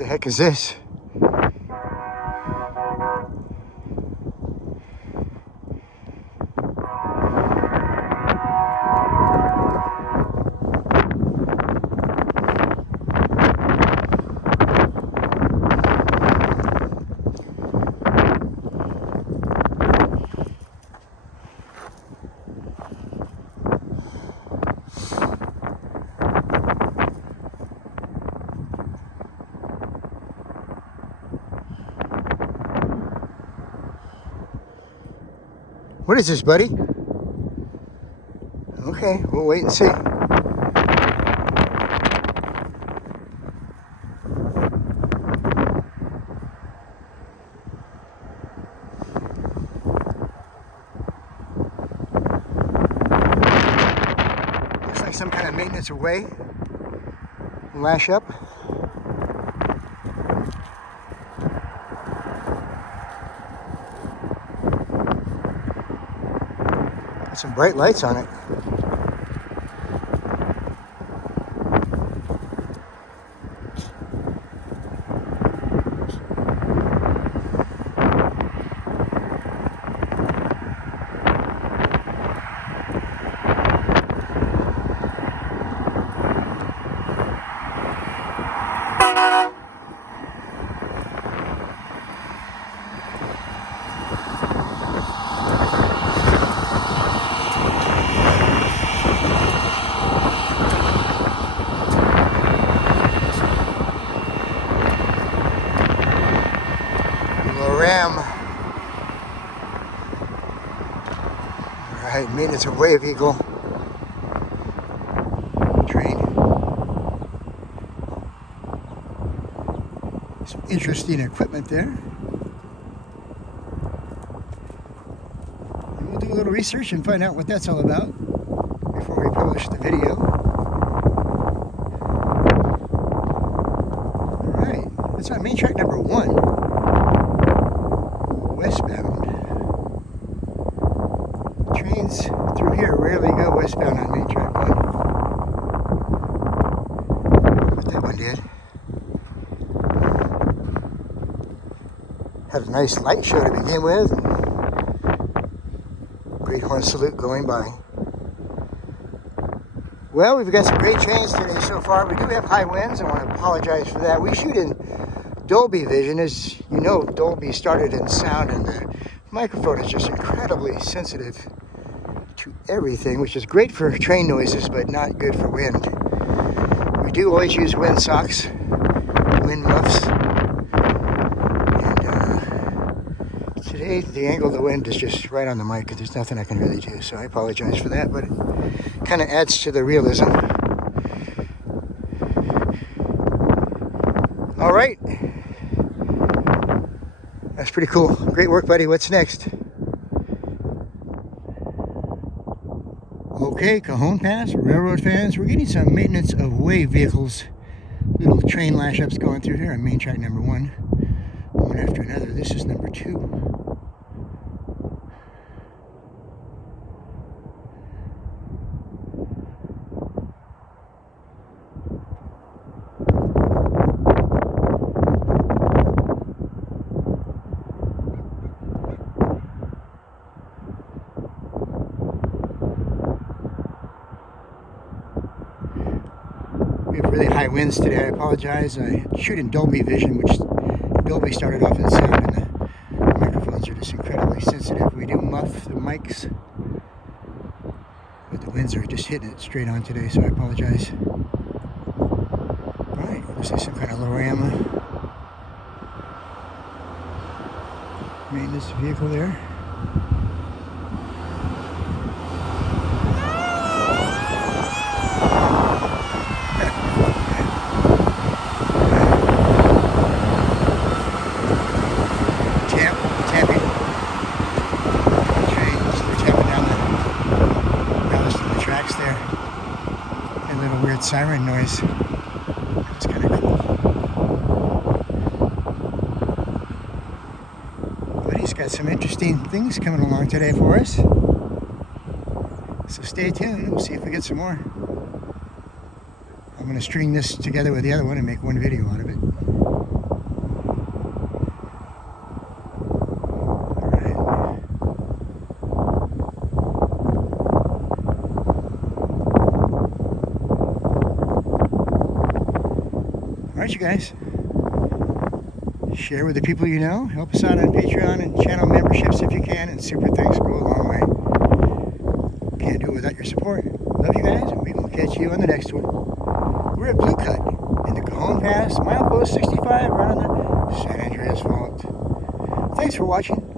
the heck is this? What is this, buddy? Okay, we'll wait and see. Looks like some kind of maintenance away. Lash-up. Some bright lights on it. Loram. Alright, maintenance away vehicle. Train. Some interesting equipment there. And we'll do a little research and find out what that's all about before we publish the video. Alright, that's on main track number 1. Westbound. Trains through here rarely go westbound on main track 1. But that one did. Had a nice light show to begin with. Great horn salute going by. Well, we've got some great trains today so far. We do have high winds. I want to apologize for that. We shoot in Dolby Vision. As you know, Dolby started in sound, and the microphone is just incredibly sensitive to everything, which is great for train noises, but not good for wind. We do always use wind socks, wind muffs, and today the angle of the wind is just right on the mic, and there's nothing I can really do, so I apologize for that, but it kind of adds to the realism. All right. That's pretty cool. Great work, buddy. What's next? Okay, Cajon Pass, railroad fans. We're getting some maintenance of way vehicles. Little train lash-ups going through here on main track number 1. One after another. This is number 2. We have really high winds today. I apologize. I shoot in Dolby Vision, which Dolby started off in sound, and the microphones are just incredibly sensitive. We do muff the mics, but the winds are just hitting it straight on today, so I apologize. Alright, looks like some kind of Loram maintenance vehicle there. Tamping. Trains, they're tapping down the ballast of the tracks there. And a little weird siren noise. It's kind of cool. But he's got some interesting things coming along today for us. So stay tuned, we'll see if we get some more. I'm going to string this together with the other one and make one video out of it. much, you guys. Share with the people you know. Help us out on Patreon and channel memberships if you can. And super thanks go a long way. Can't do it without your support. Love you guys, and we will catch you on the next one. We're at Blue Cut in the Cajon Pass, milepost 65, right on the San Andreas Fault. Thanks for watching.